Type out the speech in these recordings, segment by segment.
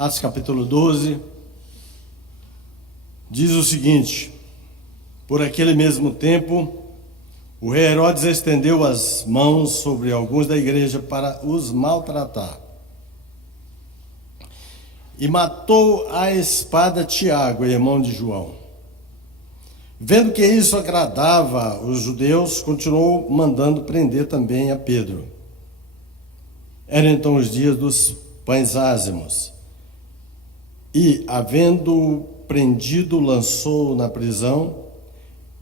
Atos capítulo 12, diz o seguinte: por aquele mesmo tempo, o rei Herodes estendeu as mãos sobre alguns da igreja para os maltratar. E matou à espada Tiago, irmão de João. Vendo que isso agradava os judeus, continuou mandando prender também a Pedro. Eram então os dias dos pães ázimos. E, havendo-o prendido, lançou-o na prisão,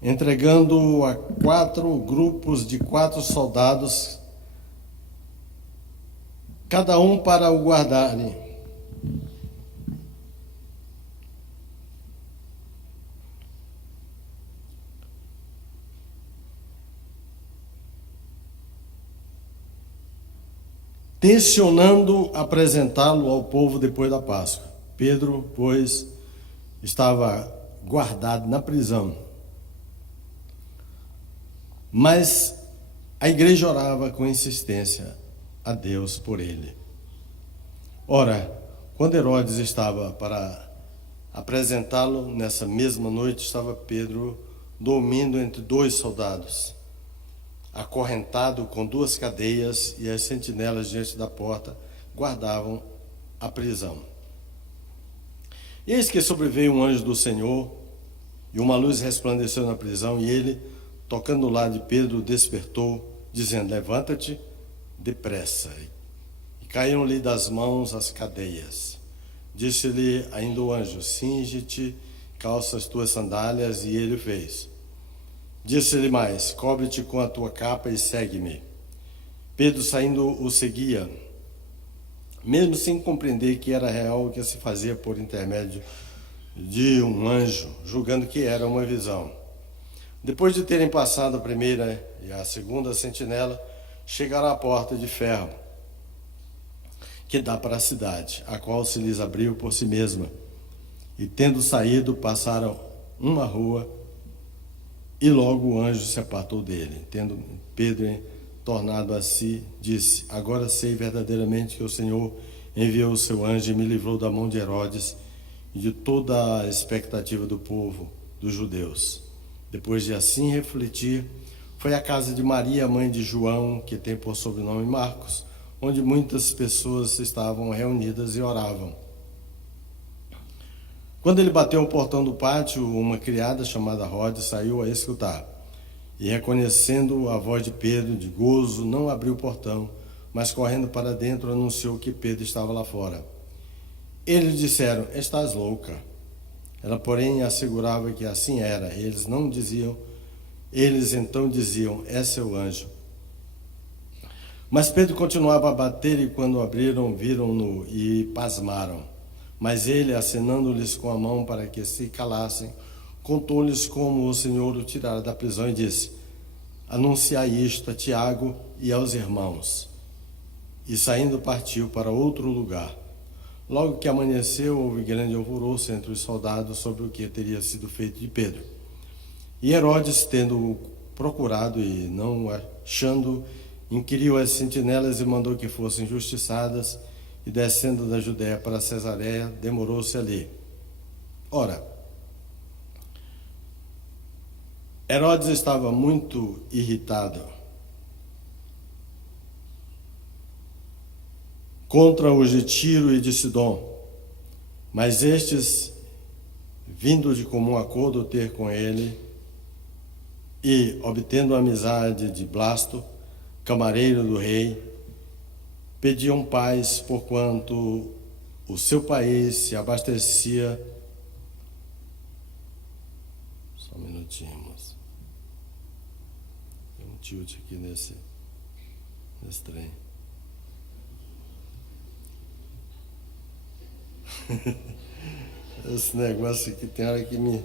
entregando-o a 4 grupos de 4 soldados, cada um para o guardarem. Tensionando apresentá-lo ao povo depois da Páscoa. Pedro, pois, estava guardado na prisão. Mas a igreja orava com insistência a Deus por ele. Ora, quando Herodes estava para apresentá-lo, nessa mesma noite estava Pedro dormindo entre 2 soldados, acorrentado com 2 cadeias, e as sentinelas diante da porta guardavam a prisão. E eis que sobreveio um anjo do Senhor, e uma luz resplandeceu na prisão, e ele, tocando o lado de Pedro, despertou, dizendo: levanta-te depressa. E caíram-lhe das mãos as cadeias. Disse-lhe ainda o anjo: cinge-te, calça as tuas sandálias, e ele fez. Disse-lhe mais: cobre-te com a tua capa e segue-me. Pedro, saindo, o seguia, mesmo sem compreender que era real o que se fazia por intermédio de um anjo, julgando que era uma visão. Depois de terem passado a primeira e a segunda sentinela, chegaram à porta de ferro que dá para a cidade, a qual se lhes abriu por si mesma. E tendo saído, passaram uma rua, e logo o anjo se apartou dele. Tendo Pedro tornado a si, disse: agora sei verdadeiramente que o Senhor enviou o seu anjo e me livrou da mão de Herodes e de toda a expectativa do povo, dos judeus. Depois de assim refletir, foi à casa de Maria, mãe de João, que tem por sobrenome Marcos, onde muitas pessoas estavam reunidas e oravam. Quando ele bateu ao portão do pátio, uma criada chamada Rode saiu a escutar. E, reconhecendo a voz de Pedro, de gozo, não abriu o portão, mas correndo para dentro anunciou que Pedro estava lá fora. Eles disseram: estás louca. Ela, porém, assegurava que assim era. Eles então diziam: é seu anjo. Mas Pedro continuava a bater, e quando abriram, viram-no e pasmaram. Mas ele, acenando-lhes com a mão para que se calassem, contou-lhes como o Senhor o tirara da prisão e disse: anunciai isto a Tiago e aos irmãos. E saindo partiu para outro lugar. Logo que amanheceu, houve grande alvoroço entre os soldados sobre o que teria sido feito de Pedro. E Herodes, tendo-o procurado e não o achando, inquiriu as sentinelas e mandou que fossem justiçadas, e descendo da Judéia para Cesareia, demorou-se ali. Ora, Herodes estava muito irritado contra os de Tiro e de Sidom, mas estes, vindo de comum acordo ter com ele, e obtendo a amizade de Blasto, camareiro do rei, pediam paz, porquanto o seu país se abastecia. Só um minutinho, moço. Tem um tilt aqui nesse trem. Esse negócio aqui tem hora que me...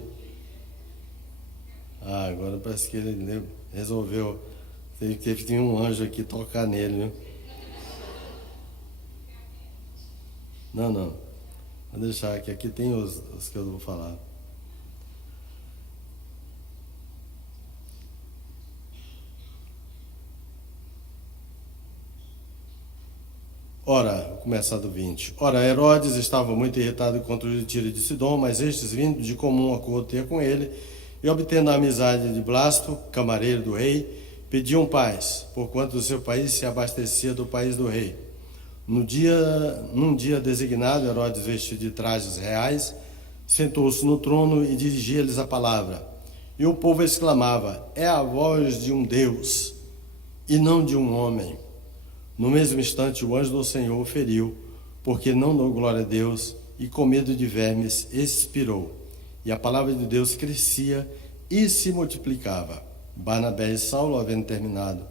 agora parece que ele resolveu. Teve que um anjo aqui tocar nele, viu? Não. Vou deixar que aqui tem os que eu vou falar. Ora, vou começar do 20. Ora, Herodes estava muito irritado contra os de Tiro e de Sidom, mas estes, vindo de comum acordo ter com ele, e obtendo a amizade de Blasto, camareiro do rei, pediam paz, porquanto do seu país se abastecia do país do rei. Num dia designado, Herodes, vestido de trajes reais, sentou-se no trono e dirigia-lhes a palavra. E o povo exclamava: é a voz de um Deus, e não de um homem. No mesmo instante, o anjo do Senhor o feriu, porque não deu glória a Deus, e com medo de vermes expirou. E a palavra de Deus crescia e se multiplicava. Barnabé e Saulo, havendo terminado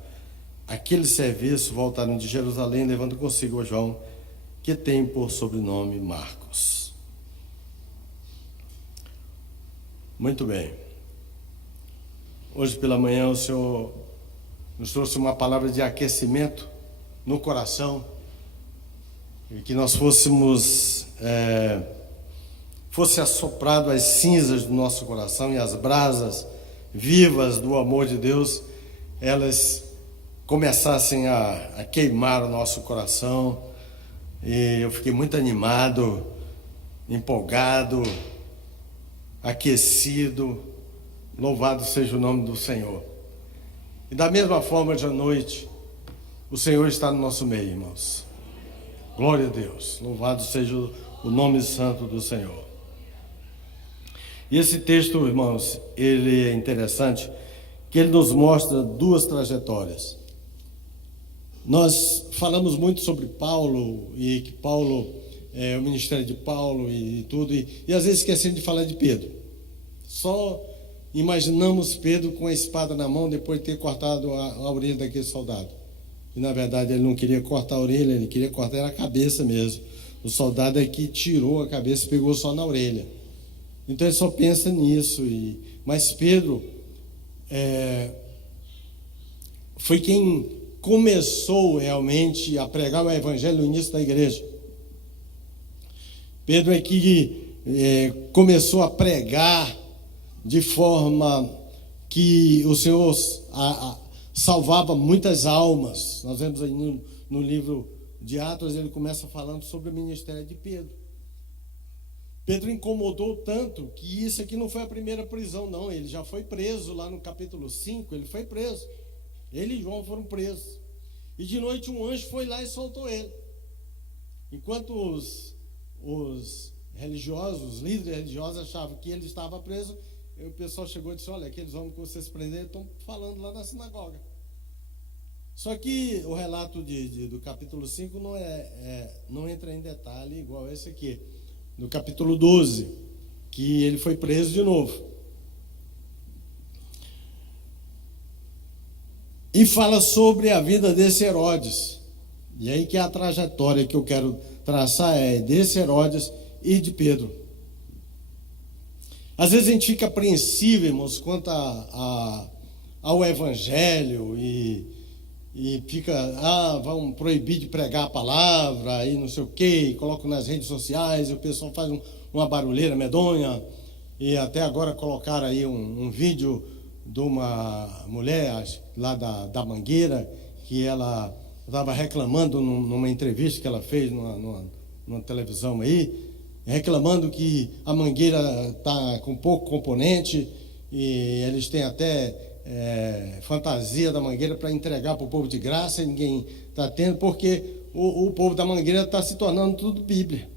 aquele serviço, voltaram de Jerusalém, levando consigo a João, que tem por sobrenome Marcos. Muito bem. Hoje pela manhã o Senhor nos trouxe uma palavra de aquecimento no coração, e que nós fosse assoprado as cinzas do nosso coração e as brasas vivas do amor de Deus, elas começassem a queimar o nosso coração. E eu fiquei muito animado, empolgado, aquecido. Louvado seja o nome do Senhor. E da mesma forma, hoje à noite, o Senhor está no nosso meio, irmãos. Glória a Deus. Louvado seja o nome santo do Senhor. E esse texto, irmãos, ele é interessante, que ele nos mostra duas trajetórias. Nós falamos muito sobre Paulo, e que Paulo, o ministério de Paulo e tudo, e às vezes esquecemos de falar de Pedro. Só imaginamos Pedro com a espada na mão depois de ter cortado a orelha daquele soldado. E na verdade ele não queria cortar a orelha, ele queria cortar a cabeça mesmo. O soldado é que tirou a cabeça e pegou só na orelha. Então ele só pensa nisso. Mas Pedro foi quem começou realmente a pregar o evangelho no início da igreja. Pedro é que começou a pregar de forma que o Senhor salvava muitas almas. Nós vemos aí no livro de Atos, ele começa falando sobre o ministério de Pedro. Pedro incomodou tanto que isso aqui não foi a primeira prisão, não. Ele já foi preso lá no capítulo 5, ele foi preso. Ele e João foram presos. E de noite um anjo foi lá e soltou ele. Enquanto os religiosos, os líderes religiosos achavam que ele estava preso, o pessoal chegou e disse: olha, aqueles homens que vocês prenderam estão falando lá na sinagoga. Só que o relato do capítulo 5 não entra em detalhe igual esse aqui. No capítulo 12, que ele foi preso de novo. E fala sobre a vida desse Herodes. E aí que é a trajetória que eu quero traçar desse Herodes e de Pedro. Às vezes a gente fica apreensivo, irmãos, quanto ao evangelho e fica, vão proibir de pregar a palavra e não sei o quê, e colocam nas redes sociais e o pessoal faz uma barulheira medonha. E até agora colocaram aí um vídeo de uma mulher lá da Mangueira, que ela estava reclamando numa entrevista que ela fez numa televisão aí, reclamando que a Mangueira está com pouco componente e eles têm até fantasia da Mangueira para entregar para o povo de graça e ninguém está tendo, porque o povo da Mangueira está se tornando tudo Bíblia.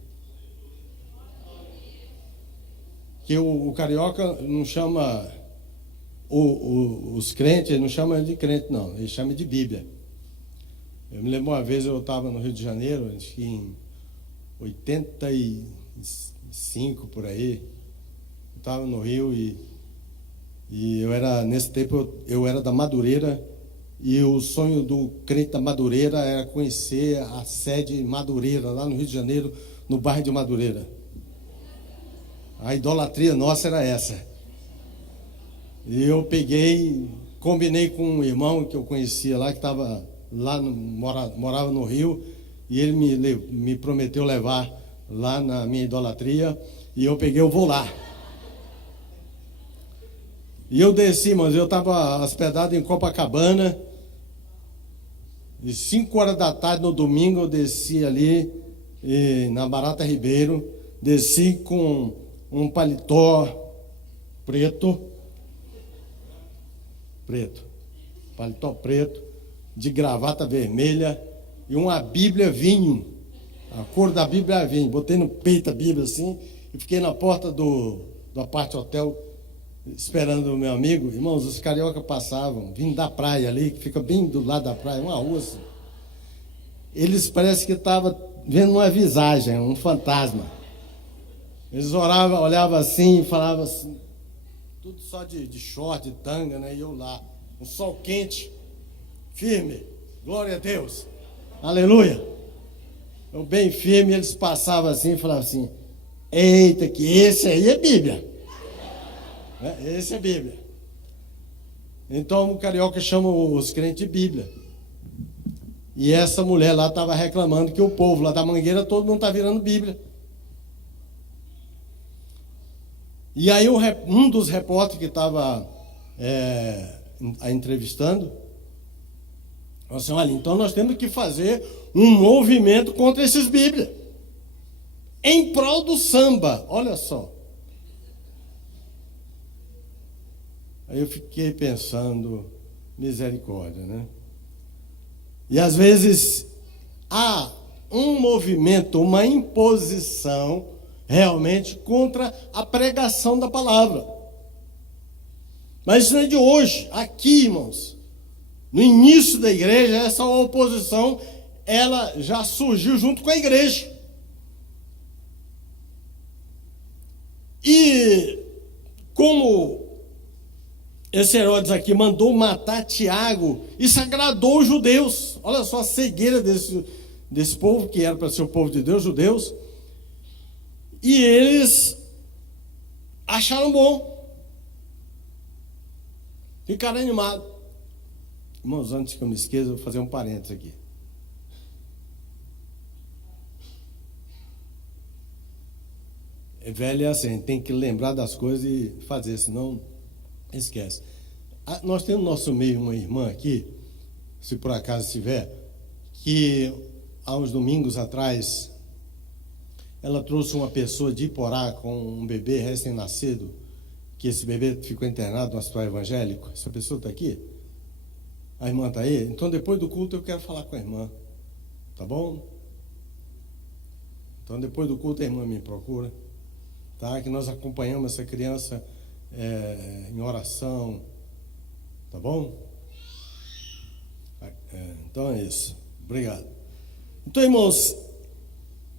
Que o carioca não chama os crentes, ele não chama de crente, não, ele chama de Bíblia. Eu me lembro uma vez, eu estava no Rio de Janeiro, acho que em 85 por aí, eu estava no Rio e nesse tempo eu era da Madureira, e o sonho do crente da Madureira era conhecer a sede Madureira, lá no Rio de Janeiro, no bairro de Madureira. A idolatria nossa era essa. E eu combinei com um irmão que eu conhecia lá, que estava lá, morava no Rio, e ele me prometeu levar lá na minha idolatria, e eu vou lá. E eu desci, mas eu estava hospedado em Copacabana, de 5 horas da tarde no domingo eu desci ali na Barata Ribeiro, desci com um paletó preto, paletó preto, de gravata vermelha e uma Bíblia vinho, a cor da Bíblia é vinho. Botei no peito a Bíblia assim e fiquei na porta do Apart Hotel esperando o meu amigo. Irmãos, os carioca passavam, vindo da praia ali, que fica bem do lado da praia, uma rua assim. Eles parecem que estavam vendo uma visagem, um fantasma. Eles olhavam assim e falavam assim, tudo só de short, de tanga, né? E eu lá, um sol quente, firme, glória a Deus, aleluia. Eu bem firme, eles passavam assim e falavam assim, eita, que esse aí é Bíblia. Esse é Bíblia. Então o carioca chama os crentes de Bíblia. E essa mulher lá estava reclamando que o povo lá da Mangueira, todo mundo está virando Bíblia. E aí um dos repórteres que estava a entrevistando, falou assim, olha, então nós temos que fazer um movimento contra esses Bíblias. Em prol do samba, olha só. Aí eu fiquei pensando, misericórdia, né? E às vezes há um movimento, uma imposição realmente contra a pregação da palavra. Mas isso não é de hoje. Aqui, irmãos, no início da igreja, essa oposição, ela já surgiu junto com a igreja. E como esse Herodes aqui mandou matar Tiago, isso agradou os judeus. Olha só a cegueira desse povo, que era para ser o povo de Deus, judeus. E eles acharam bom. Ficaram animados. Irmãos, antes que eu me esqueça, eu vou fazer um parênteses aqui. Velho é assim, tem que lembrar das coisas e fazer, senão esquece. Nós temos no nosso meio uma irmã aqui, se por acaso tiver, que há uns domingos atrás, ela trouxe uma pessoa de Iporá com um bebê recém-nascido, que esse bebê ficou internado no hospital evangélico. Essa pessoa está aqui? A irmã está aí? Então depois do culto eu quero falar com a irmã, tá bom? Então depois do culto a irmã me procura, tá? Que nós acompanhamos essa criança em oração, tá bom? Então é isso, obrigado. Então, irmãos,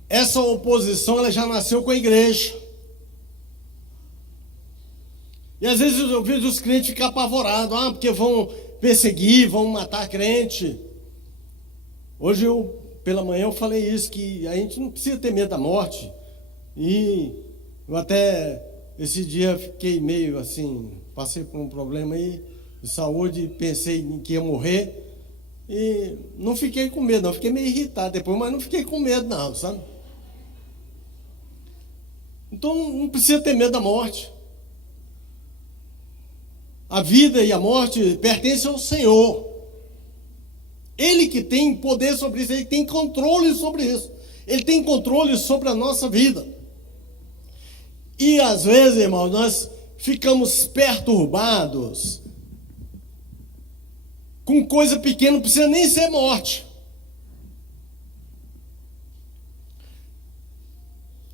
essa oposição ela já nasceu com a igreja. E às vezes eu vejo os crentes ficar apavorados, porque vão perseguir, vão matar crente. Hoje pela manhã eu falei isso, que a gente não precisa ter medo da morte. E eu até esse dia fiquei meio assim, passei por um problema aí de saúde, pensei em que ia morrer. E não fiquei com medo, não, fiquei meio irritado depois, mas não fiquei com medo não, sabe? Então não precisa ter medo da morte. A vida e a morte pertencem ao Senhor. Ele que tem poder sobre isso, ele tem controle sobre isso. Ele tem controle sobre a nossa vida. E às vezes, irmãos, nós ficamos perturbados com coisa pequena, não precisa nem ser morte.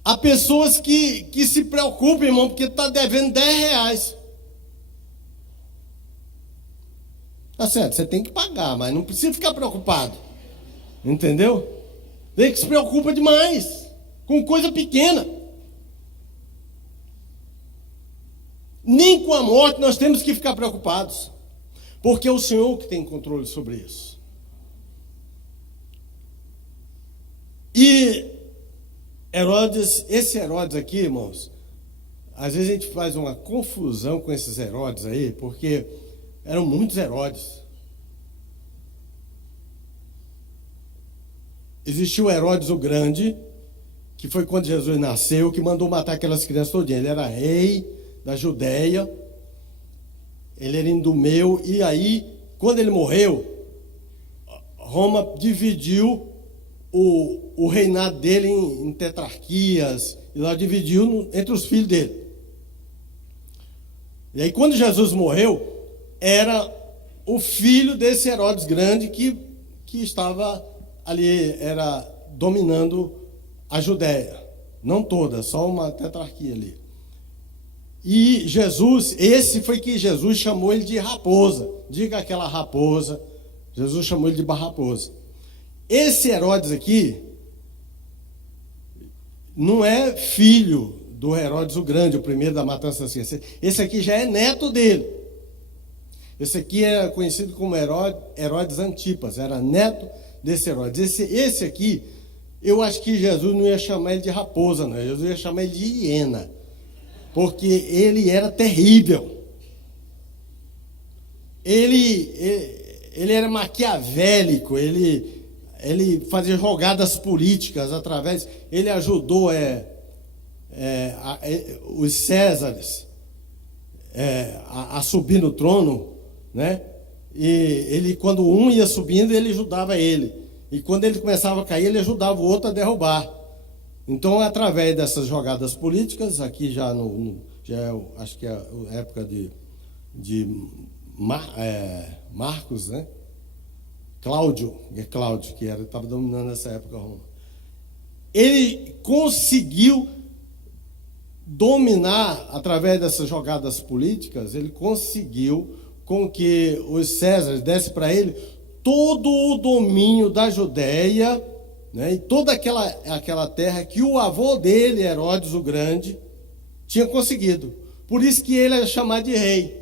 Há pessoas que se preocupam, irmão, porque está devendo R$10. Tá certo, você tem que pagar, mas não precisa ficar preocupado. Entendeu? Tem que se preocupa demais com coisa pequena. Nem com a morte nós temos que ficar preocupados, porque é o Senhor que tem controle sobre isso. E esse Herodes aqui, irmãos, às vezes a gente faz uma confusão com esses Herodes aí, porque eram muitos Herodes. Existiu o Herodes o Grande, que foi quando Jesus nasceu, que mandou matar aquelas crianças todinhas. Ele era rei da Judéia, ele era idumeu, e aí, quando ele morreu, Roma dividiu o reinado dele em tetrarquias, e lá dividiu entre os filhos dele. E aí, quando Jesus morreu, era o filho desse Herodes Grande que estava ali, era dominando a Judéia. Não toda, só uma tetrarquia ali. E Jesus, esse foi que Jesus chamou ele de raposa. Diga aquela raposa. Jesus chamou ele de raposa. Esse Herodes aqui não é filho do Herodes o Grande, o primeiro da matança da ciência. Esse aqui já é neto dele. Esse aqui é conhecido como Herodes Antipas, era neto desse Herodes. Esse aqui, eu acho que Jesus não ia chamar ele de raposa, não. Jesus ia chamar ele de hiena, porque ele era terrível. Ele era maquiavélico, ele fazia jogadas políticas através. Ele ajudou os Césares a subir no trono, né? E ele, quando um ia subindo, ele ajudava ele. E quando ele começava a cair, ele ajudava o outro a derrubar. Então, através dessas jogadas políticas, aqui já acho que é a época de Marcos, né? Cláudio, que estava dominando nessa época Roma. Ele conseguiu dominar, através dessas jogadas políticas, ele conseguiu com que os Césares dessem para ele todo o domínio da Judéia, né, e toda aquela terra que o avô dele, Herodes o Grande, tinha conseguido. Por isso que ele é chamado de rei,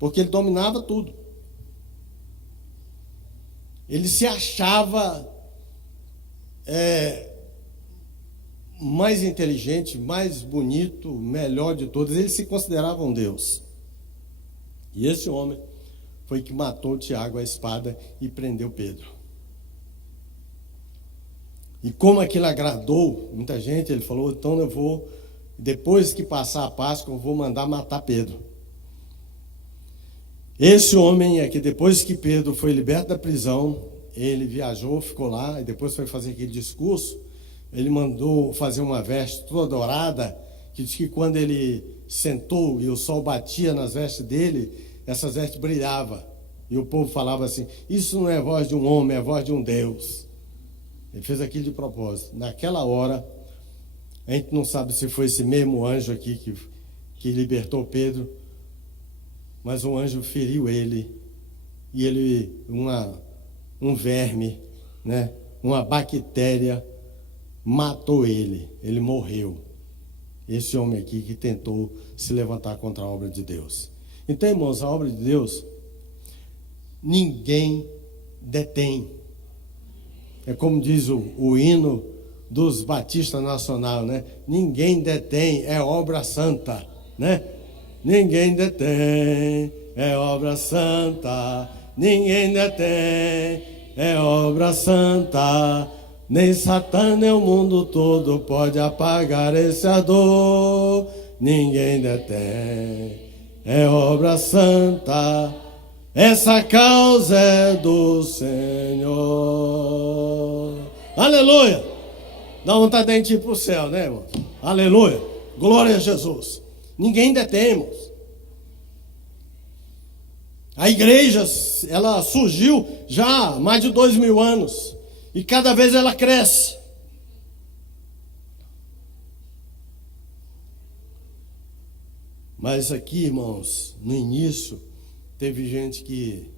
porque ele dominava tudo. Ele se achava mais inteligente, mais bonito, melhor de todos. Ele se considerava um Deus. E esse homem foi que matou Tiago à espada e prendeu Pedro. E como aquilo agradou muita gente, ele falou: então eu vou, depois que passar a Páscoa, eu vou mandar matar Pedro. Esse homem é que depois que Pedro foi liberto da prisão, ele viajou, ficou lá, e depois foi fazer aquele discurso. Ele mandou fazer uma veste toda dourada, que diz que quando ele sentou e o sol batia nas vestes dele, essas vestes brilhavam. E o povo falava assim: isso não é voz de um homem, é voz de um Deus. Ele fez aquilo de propósito. Naquela hora, a gente não sabe se foi esse mesmo anjo aqui que libertou Pedro, mas um anjo feriu ele, e ele, um verme, né, uma bactéria, matou ele. Ele morreu. Esse homem aqui que tentou se levantar contra a obra de Deus. Então, irmãos, a obra de Deus ninguém detém. É como diz o hino dos Batistas Nacional, né? Ninguém detém, é obra santa, né? Ninguém detém, é obra santa. Ninguém detém, é obra santa. Nem Satã, nem o mundo todo pode apagar esse ardor. Ninguém detém, é obra santa. Essa causa é do Senhor. Aleluia! Dá vontade de a gente ir para o céu, né, irmão? Aleluia! Glória a Jesus. Ninguém detém, irmãos. A igreja, ela surgiu já há mais de 2000 anos. E cada vez ela cresce. Mas aqui, irmãos, no início, teve gente que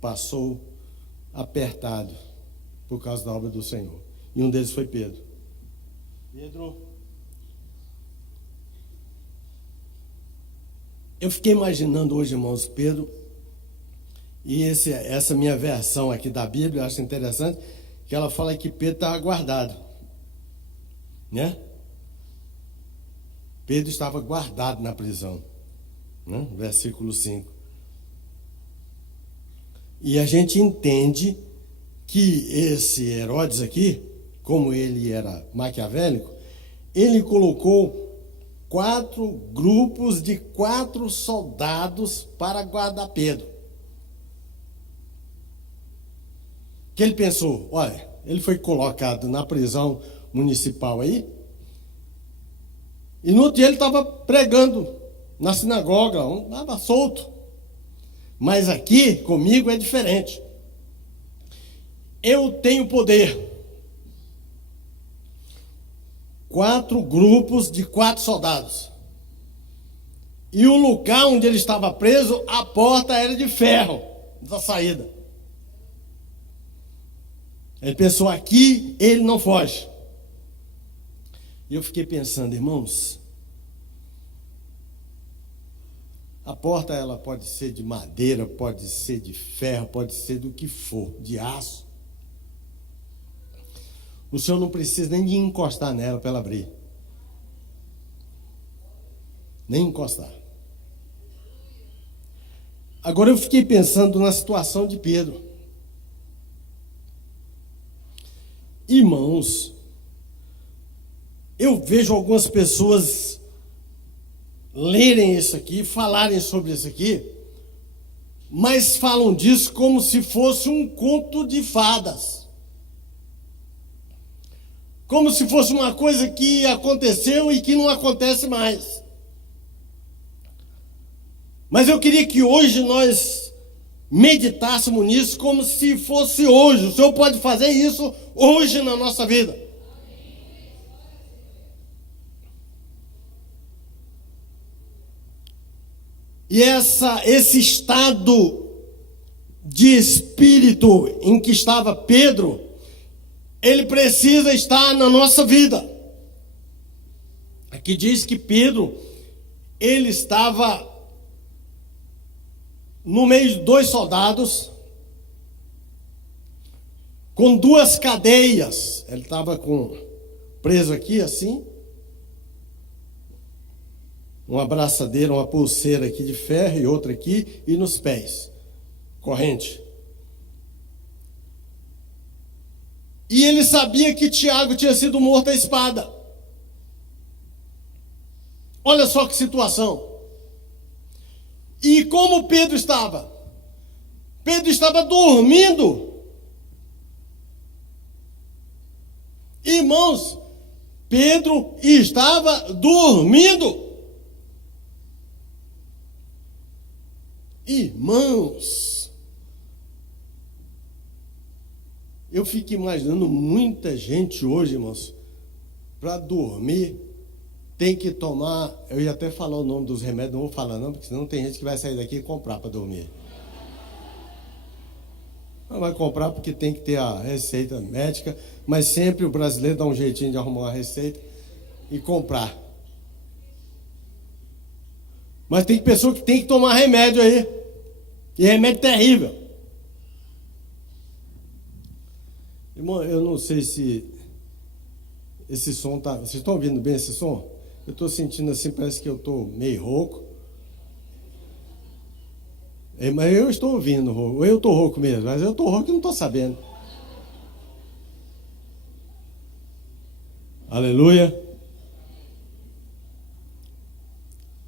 passou apertado por causa da obra do Senhor. E um deles foi Pedro. Eu fiquei imaginando hoje, irmãos, Pedro, e essa minha versão aqui da Bíblia, eu acho interessante, que ela fala que Pedro estava guardado, né? Pedro estava guardado na prisão, né? Versículo 5. E a gente entende que esse Herodes aqui, como ele era maquiavélico, ele colocou 4 grupos de 4 soldados para guardar Pedro. que ele pensou, olha, ele foi colocado na prisão municipal aí, e no outro dia ele estava pregando na sinagoga, estava solto. Mas aqui, comigo, é diferente. Eu tenho poder. 4 grupos de 4 soldados. E o lugar onde ele estava preso, a porta era de ferro, da saída. Ele pensou, aqui ele não foge. E eu fiquei pensando, irmãos, a porta ela pode ser de madeira, pode ser de ferro, pode ser do que for, de aço. O senhor não precisa nem de encostar nela para ela abrir. Nem encostar. Agora eu fiquei pensando na situação de Pedro. Irmãos, eu vejo algumas pessoas lerem isso aqui, falarem sobre isso aqui, mas falam disso como se fosse um conto de fadas. Como se fosse uma coisa que aconteceu e que não acontece mais. Mas eu queria que hoje nós meditássemos nisso como se fosse hoje. O Senhor pode fazer isso hoje na nossa vida. E esse estado de espírito em que estava Pedro, ele precisa estar na nossa vida. Aqui diz que Pedro, ele estava no meio de 2 soldados, com 2 cadeias. Ele estava preso aqui assim, uma braçadeira, uma pulseira aqui de ferro e outra aqui, e nos pés, corrente. E ele sabia que Tiago tinha sido morto à espada. Olha só que situação. E como Pedro estava? Pedro estava dormindo. Irmãos, Pedro estava dormindo. Irmãos, eu fico imaginando muita gente hoje, irmãos, para dormir, tem que tomar, eu ia até falar o nome dos remédios, não vou falar não, porque senão tem gente que vai sair daqui e comprar para dormir. Não vai comprar porque tem que ter a receita médica, mas sempre o brasileiro dá um jeitinho de arrumar uma receita e comprar. Mas tem pessoa que tem que tomar remédio aí, e remédio terrível. Irmão, eu não sei se esse som tá... Vocês estão ouvindo bem esse som? Eu estou sentindo assim, parece que eu estou meio rouco. Mas eu estou ouvindo rouco. Eu estou rouco mesmo, mas eu estou rouco e não estou sabendo. Aleluia.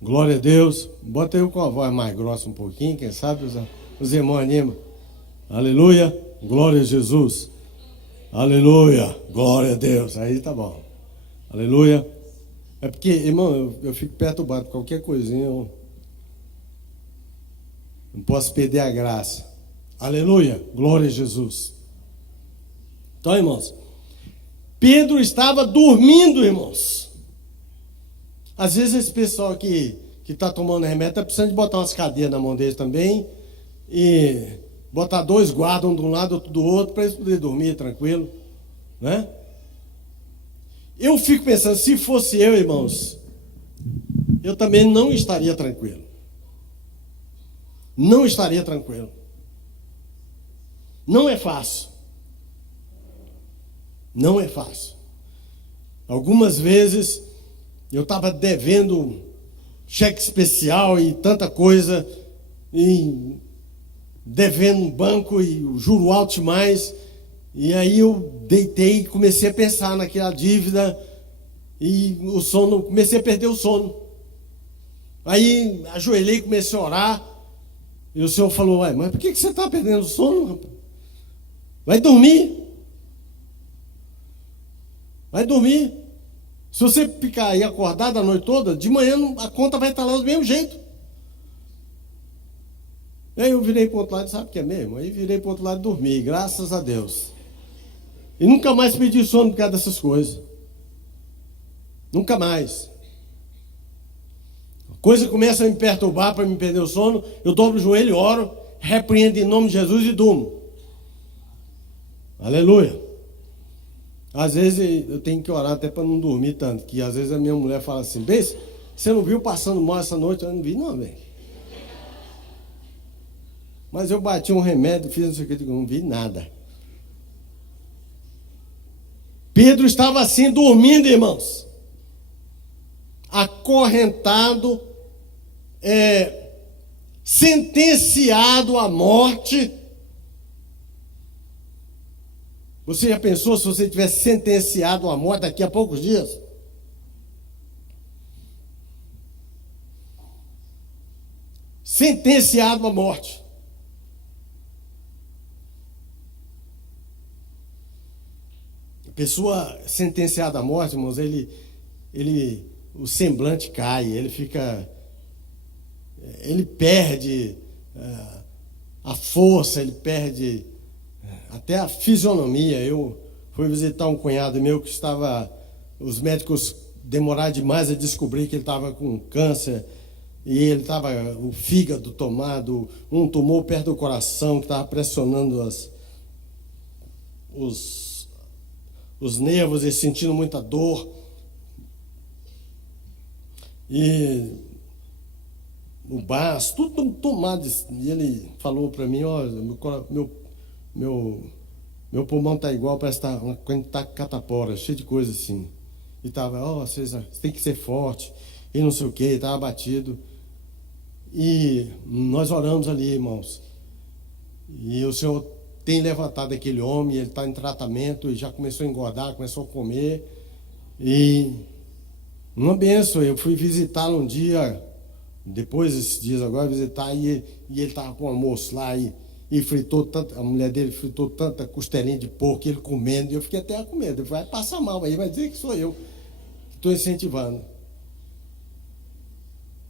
Glória a Deus. Bota eu com a voz mais grossa um pouquinho, quem sabe os irmãos animam. Aleluia. Glória a Jesus. Aleluia. Glória a Deus. Aí tá bom. Aleluia. É porque, irmão, eu fico perturbado. Qualquer coisinha eu não posso perder a graça. Aleluia. Glória a Jesus. Então, irmãos, Pedro estava dormindo, irmãos. Às vezes esse pessoal que está tomando remédio está precisando de botar umas cadeias na mão deles também e botar 2 guardas, um de um lado, outro do outro, para eles poderem dormir tranquilo, né? Eu fico pensando, se fosse eu, irmãos, eu também não estaria tranquilo. Não estaria tranquilo. Não é fácil. Não é fácil. Algumas vezes eu estava devendo cheque especial e tanta coisa, e devendo um banco e o juro alto demais. E aí eu deitei e comecei a pensar naquela dívida e o sono, comecei a perder o sono. Aí ajoelhei e comecei a orar. E o Senhor falou, mas por que você está perdendo o sono, rapaz? Vai dormir. Vai dormir. Se você ficar aí acordado a noite toda, de manhã a conta vai estar lá do mesmo jeito. Aí eu virei para o outro lado, sabe o que é mesmo? Aí virei para o outro lado e dormi, graças a Deus. E nunca mais pedi sono por causa dessas coisas. Nunca mais. A coisa começa a me perturbar para me perder o sono, eu dobro o joelho, oro, repreendo em nome de Jesus e durmo. Aleluia. Às vezes eu tenho que orar até para não dormir tanto, que às vezes a minha mulher fala assim, Beijo, você não viu passando mal essa noite? Eu não vi não, velho. Mas eu bati um remédio, fiz não sei o que, não vi nada. Pedro estava assim, dormindo, irmãos. Acorrentado, sentenciado à morte. Você já pensou se você tivesse sentenciado à morte daqui a poucos dias? Sentenciado à morte. A pessoa sentenciada à morte, irmãos, o semblante cai, ele perde a força, ele perde até a fisionomia. Eu fui visitar um cunhado meu que os médicos demoraram demais a descobrir que ele estava com câncer, e ele estava o fígado tomado, um tumor perto do coração que estava pressionando os nervos e sentindo muita dor. E o baço, tudo tomado. E ele falou para mim, olha, meu pulmão está igual, parece que quando está catapora, cheio de coisa assim. E estava, vocês tem que ser forte, e não sei o que, estava abatido. E nós oramos ali, irmãos. E o Senhor tem levantado aquele homem, ele está em tratamento, e já começou a engordar, começou a comer. E uma benção, eu fui visitá-lo um dia, depois desses dias agora, visitar, e ele estava com um almoço lá, e fritou tanto, a mulher dele fritou tanta costelinha de porco, ele comendo, e eu fiquei até com medo. Eu falei, vai passar mal aí, vai dizer que sou eu que estou incentivando.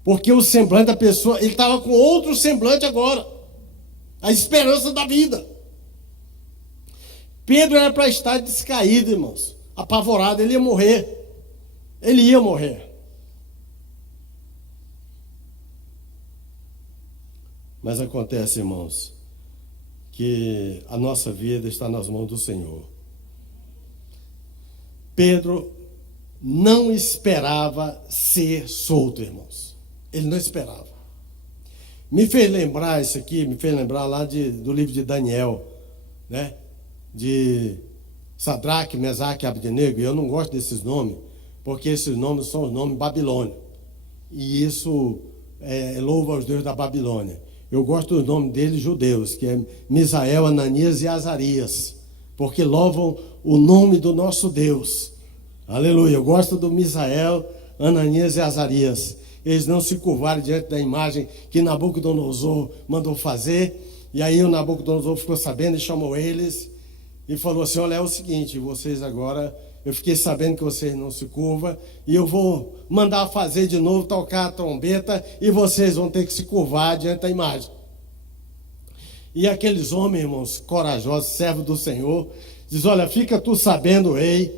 Porque o semblante da pessoa, ele estava com outro semblante agora, a esperança da vida. Pedro era para estar descaído, irmãos, apavorado, ele ia morrer. Ele ia morrer. Mas acontece, irmãos, que a nossa vida está nas mãos do Senhor. Pedro não esperava ser solto, irmãos. Ele não esperava. Me fez lembrar isso aqui, me fez lembrar lá do livro de Daniel, né? De Sadraque, Mesaque e Abdenego. E eu não gosto desses nomes, porque esses nomes são os nomes babilônicos. E isso louva aos deuses da Babilônia. Eu gosto dos nomes deles judeus, que é Misael, Ananias e Azarias, porque louvam o nome do nosso Deus. Aleluia. Eu gosto do Misael, Ananias e Azarias. Eles não se curvaram diante da imagem que Nabucodonosor mandou fazer. E aí o Nabucodonosor ficou sabendo e chamou eles e falou assim, olha, é o seguinte, vocês agora, eu fiquei sabendo que vocês não se curvam, e eu vou mandar fazer de novo, tocar a trombeta, e vocês vão ter que se curvar diante da imagem. E aqueles homens, irmãos, corajosos, servos do Senhor, diz, olha, fica tu sabendo, rei,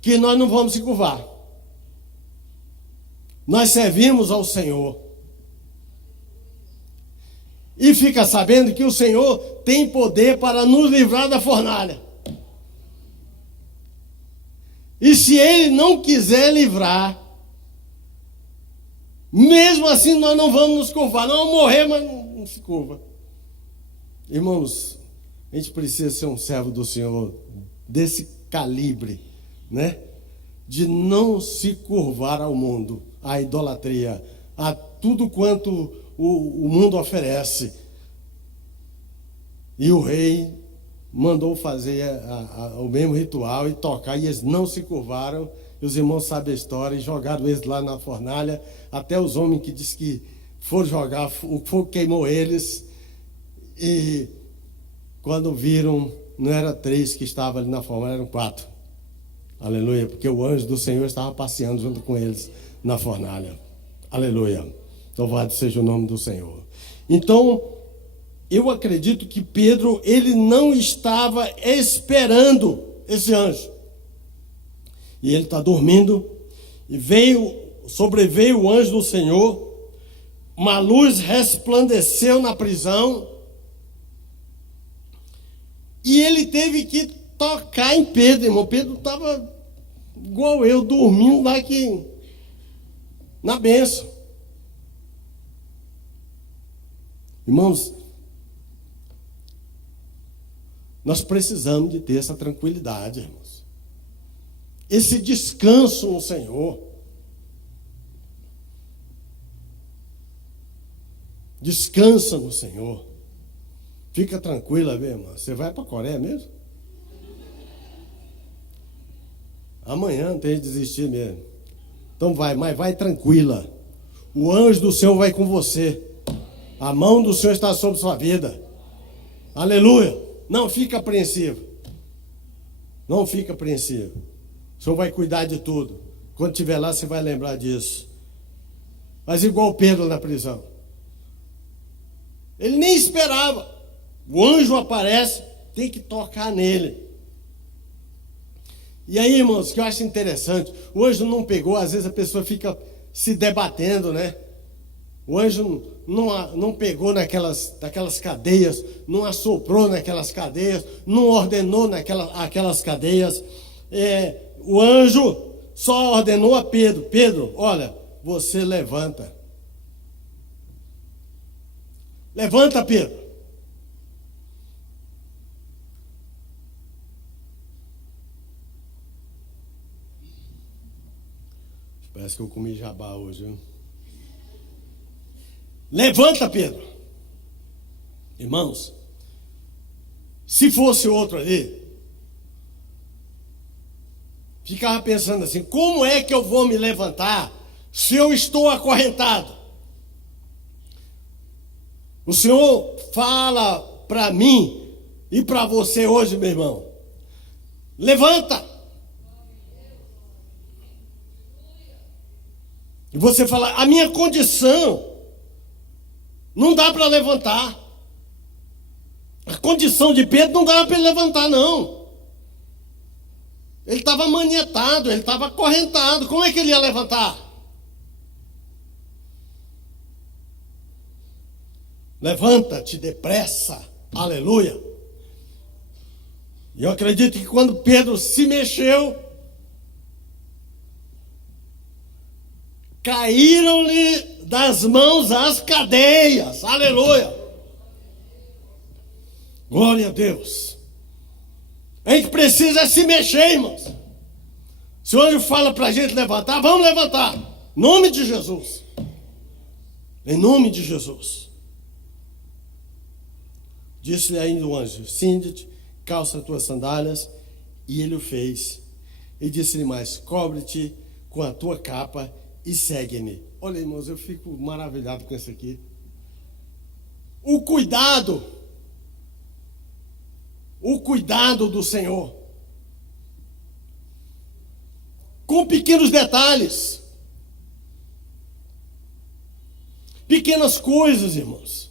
que nós não vamos se curvar. Nós servimos ao Senhor. E fica sabendo que o Senhor tem poder para nos livrar da fornalha. E se Ele não quiser livrar, mesmo assim nós não vamos nos curvar. Nós vamos morrer, mas não se curva. Irmãos, a gente precisa ser um servo do Senhor desse calibre, né? De não se curvar ao mundo, à idolatria, a tudo quanto o mundo oferece. E o rei mandou fazer o mesmo ritual e tocar, e eles não se curvaram. E os irmãos sabem a história, e jogaram eles lá na fornalha, até os homens que diz que foram jogar, o fogo queimou eles. E quando viram, não era 3 que estavam ali na fornalha, eram 4. Aleluia, porque o anjo do Senhor estava passeando junto com eles na fornalha. Aleluia, louvado seja o nome do Senhor. Então, eu acredito que Pedro, ele não estava esperando esse anjo. E ele está dormindo, e sobreveio o anjo do Senhor, uma luz resplandeceu na prisão, e ele teve que tocar em Pedro, irmão. Pedro estava igual eu, dormindo lá aqui, na bênção. Irmãos, nós precisamos de ter essa tranquilidade, irmãos. Esse descanso no Senhor. Descansa no Senhor. Fica tranquila, viu, irmã? Você vai para a Coreia mesmo? Amanhã não tem que desistir mesmo. Então vai, mas vai tranquila. O anjo do Senhor vai com você. A mão do Senhor está sobre sua vida. Aleluia. Não fica apreensivo. Não fica apreensivo. O Senhor vai cuidar de tudo. Quando estiver lá, você vai lembrar disso. Mas igual Pedro na prisão. Ele nem esperava. O anjo aparece, tem que tocar nele. E aí, irmãos, o que eu acho interessante, o anjo não pegou, às vezes a pessoa fica se debatendo, né? O anjo não pegou naquelas cadeias, não assoprou naquelas cadeias, não ordenou aquelas cadeias. O anjo só ordenou a Pedro: Pedro, olha, você levanta. Levanta, Pedro. Parece que eu comi jabá hoje, viu? Levanta, Pedro. Irmãos, se fosse outro ali, ficava pensando assim: como é que eu vou me levantar se eu estou acorrentado? O Senhor fala para mim e para você hoje, meu irmão: levanta. E você fala: a minha condição não dá para levantar. A condição de Pedro não dava para ele levantar, não. Ele estava manietado, ele estava acorrentado. Como é que ele ia levantar? Levanta-te depressa. Aleluia. E eu acredito que quando Pedro se mexeu, caíram-lhe das mãos as cadeias. Aleluia. Glória a Deus. A gente precisa se mexer, irmãos. Se o anjo fala para a gente levantar, vamos levantar. Em nome de Jesus. Em nome de Jesus. Disse-lhe ainda o anjo: cinge-te, calça as tuas sandálias. E ele o fez. E disse-lhe mais: cobre-te com a tua capa e segue-me. Olha, irmãos, eu fico maravilhado com isso aqui. O cuidado do Senhor. Com pequenos detalhes. Pequenas coisas, irmãos.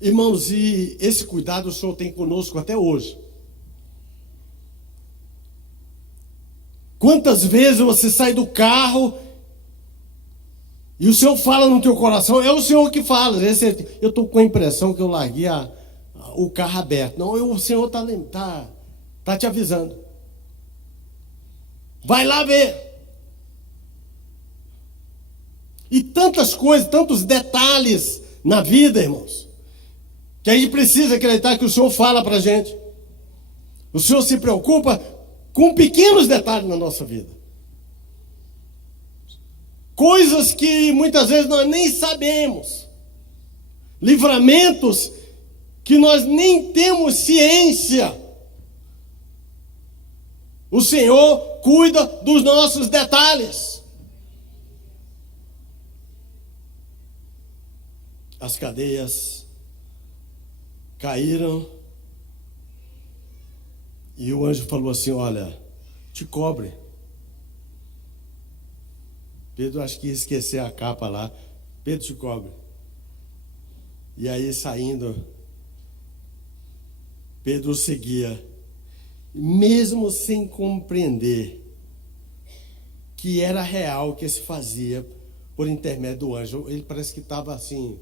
Irmãos, e esse cuidado o Senhor tem conosco até hoje. Quantas vezes você sai do carro e o Senhor fala no teu coração? É o Senhor que fala. Eu estou com a impressão que eu larguei o carro aberto. Não, o Senhor está te avisando. Vai lá ver. E tantas coisas, tantos detalhes na vida, irmãos, que a gente precisa acreditar que o Senhor fala para a gente. O Senhor se preocupa com pequenos detalhes na nossa vida. Coisas que muitas vezes nós nem sabemos. Livramentos que nós nem temos ciência. O Senhor cuida dos nossos detalhes. as cadeias caíram e o anjo falou assim: olha, te cobre. Pedro acho que ia esquecer a capa lá. Pedro, te cobre. E aí, saindo, Pedro seguia, mesmo sem compreender que era real o que se fazia por intermédio do anjo. Ele parece que estava assim,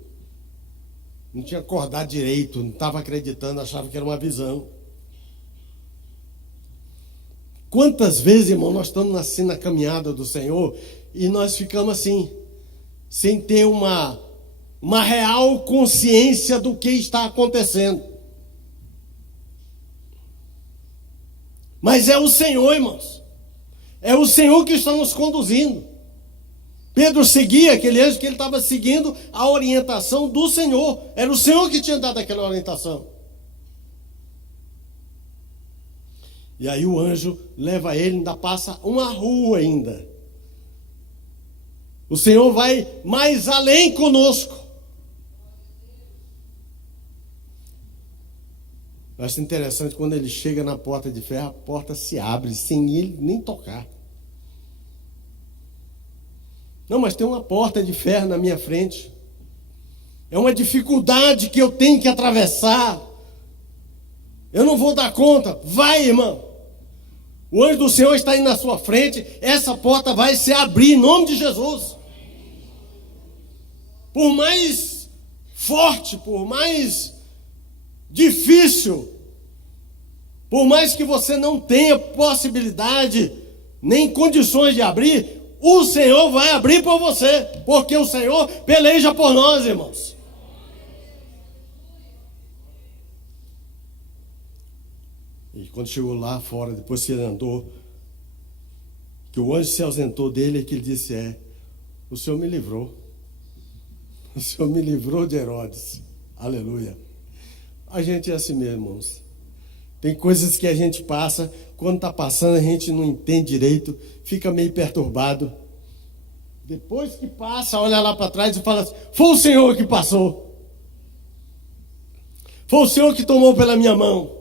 não tinha acordado direito, não estava acreditando, achava que era uma visão. Quantas vezes, irmão, nós estamos assim na caminhada do Senhor e nós ficamos assim, sem ter uma real consciência do que está acontecendo. Mas é o Senhor, irmãos. É o Senhor que está nos conduzindo. Pedro seguia aquele anjo que ele estava seguindo a orientação do Senhor. Era o Senhor que tinha dado aquela orientação. E aí o anjo leva ele, ainda passa uma rua ainda. O Senhor vai mais além conosco. Eu acho interessante quando ele chega na porta de ferro, a porta se abre sem ele nem tocar. Não, mas tem uma porta de ferro na minha frente. É uma dificuldade que eu tenho que atravessar. Eu não vou dar conta. Vai, irmão. O anjo do Senhor está aí na sua frente. Essa porta vai se abrir em nome de Jesus. Por mais forte, por mais difícil, por mais que você não tenha possibilidade, nem condições de abrir, o Senhor vai abrir por você, porque o Senhor peleja por nós, irmãos. E quando chegou lá fora, depois que ele andou, que o anjo se ausentou dele, é que ele disse: o Senhor me livrou. O Senhor me livrou de Herodes. Aleluia. A gente é assim mesmo, irmãos. Tem coisas que a gente passa, quando está passando a gente não entende direito, fica meio perturbado. Depois que passa, olha lá para trás e fala assim: foi o Senhor que passou. Foi o Senhor que tomou pela minha mão.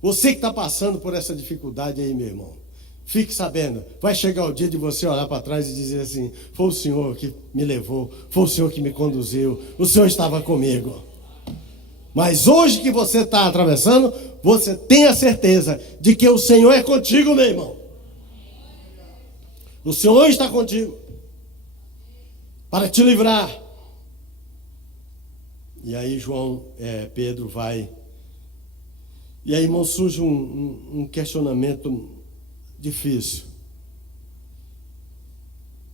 Você que está passando por essa dificuldade aí, meu irmão, fique sabendo, vai chegar o dia de você olhar para trás e dizer assim: foi o Senhor que me levou, foi o Senhor que me conduziu, o Senhor estava comigo. Mas hoje que você está atravessando, você tem a certeza de que o Senhor é contigo, meu irmão. O Senhor está contigo para te livrar. E aí Pedro vai. E aí, irmão, surge um questionamento difícil.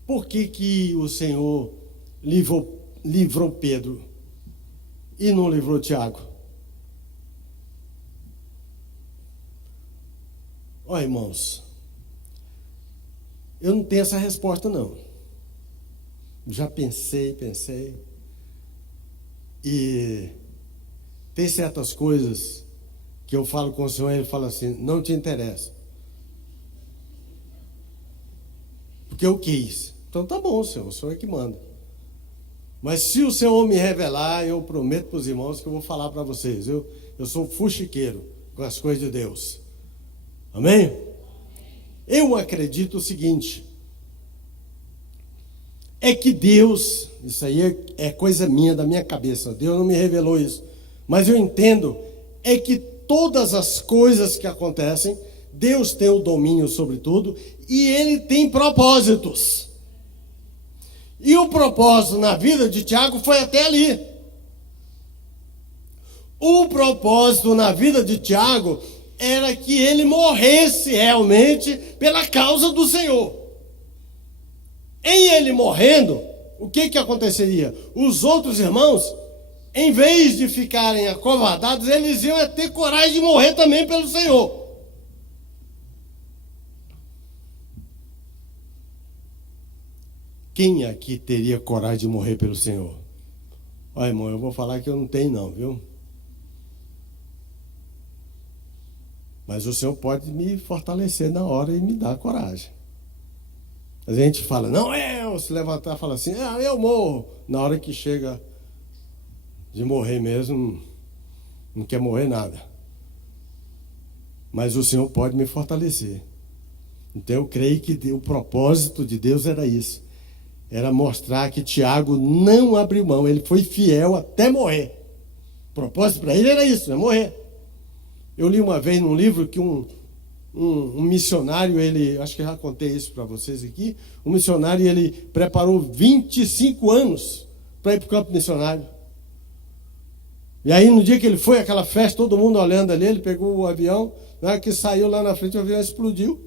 Por que o Senhor livrou Pedro e não livrou Tiago? Olha, irmãos, eu não tenho essa resposta, não. Já pensei. E tem certas coisas que eu falo com o Senhor e ele fala assim: não te interessa. Porque eu quis. Então tá bom, Senhor, o Senhor é que manda. Mas se o Senhor me revelar, eu prometo para os irmãos que eu vou falar para vocês. Eu sou fuxiqueiro com as coisas de Deus. Amém? Eu acredito o seguinte: é que Deus, isso aí é coisa minha, da minha cabeça, Deus não me revelou isso, mas eu entendo, é que todas as coisas que acontecem, Deus tem o domínio sobre tudo e Ele tem propósitos. E o propósito na vida de Tiago foi até ali. O propósito na vida de Tiago era que ele morresse realmente pela causa do Senhor. Em ele morrendo, o que aconteceria? Os outros irmãos, em vez de ficarem acovardados, eles iam ter coragem de morrer também pelo Senhor. Quem aqui teria coragem de morrer pelo Senhor? Olha, irmão, eu vou falar que eu não tenho não, viu? Mas o Senhor pode me fortalecer na hora e me dar coragem. A gente fala, não, se levantar, fala assim, eu morro. Na hora que chega de morrer mesmo, não quer morrer nada. Mas o Senhor pode me fortalecer. Então eu creio que o propósito de Deus era isso. Era mostrar que Tiago não abriu mão, ele foi fiel até morrer. O propósito para ele era isso, é morrer. Eu li uma vez num livro que um missionário, acho que já contei isso para vocês aqui, um missionário, ele preparou 25 anos para ir para o campo missionário. E aí no dia que ele foi àquela festa, todo mundo olhando ali, ele pegou o avião, na hora que saiu lá na frente, o avião explodiu.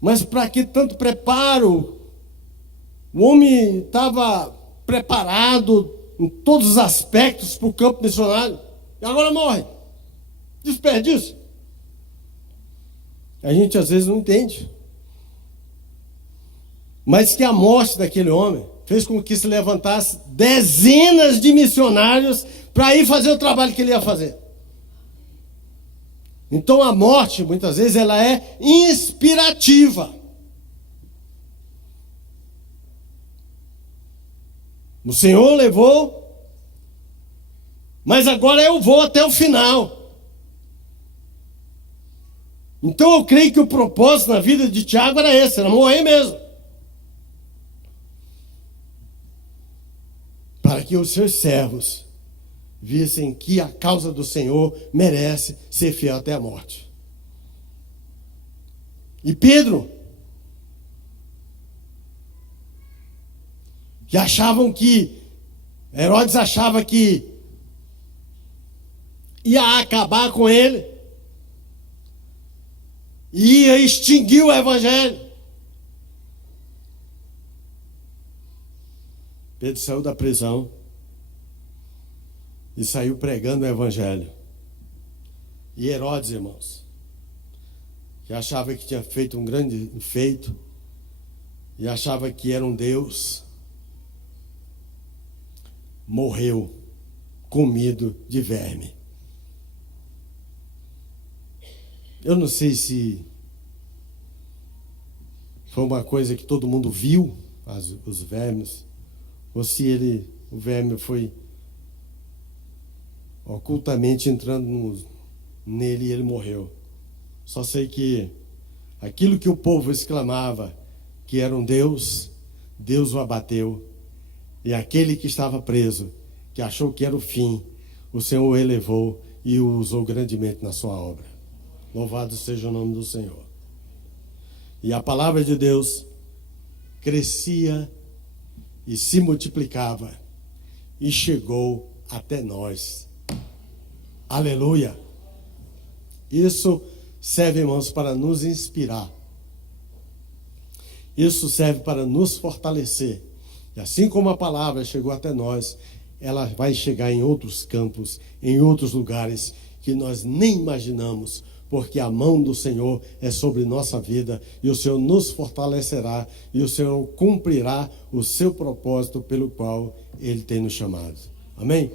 Mas para que tanto preparo? O homem estava preparado em todos os aspectos para o campo missionário, e agora morre. Desperdício. A gente às vezes não entende. Mas que a morte daquele homem fez com que se levantasse dezenas de missionários para ir fazer o trabalho que ele ia fazer. Então a morte, muitas vezes, ela é inspirativa. O Senhor levou, mas agora eu vou até o final. Então eu creio que o propósito na vida de Tiago era esse, era morrer mesmo. Para que os seus servos vissem que a causa do Senhor merece ser fiel até a morte. E Pedro, que Herodes achava que ia acabar com ele, ia extinguir o evangelho. Pedro saiu da prisão e saiu pregando o evangelho. E Herodes, irmãos, que achava que tinha feito um grande feito e achava que era um Deus, morreu comido de verme. Eu não sei se foi uma coisa que todo mundo viu, os vermes, ou se o verme foi ocultamente entrando nele e ele morreu. Só sei que aquilo que o povo exclamava que era um Deus, Deus o abateu. E aquele que estava preso, que achou que era o fim, o Senhor o elevou e o usou grandemente na sua obra. Louvado seja o nome do Senhor. E a palavra de Deus crescia e se multiplicava e chegou até nós. Aleluia! Isso serve, irmãos, para nos inspirar. Isso serve para nos fortalecer. E assim como a palavra chegou até nós, ela vai chegar em outros campos, em outros lugares que nós nem imaginamos, porque a mão do Senhor é sobre nossa vida e o Senhor nos fortalecerá e o Senhor cumprirá o seu propósito pelo qual Ele tem nos chamado. Amém?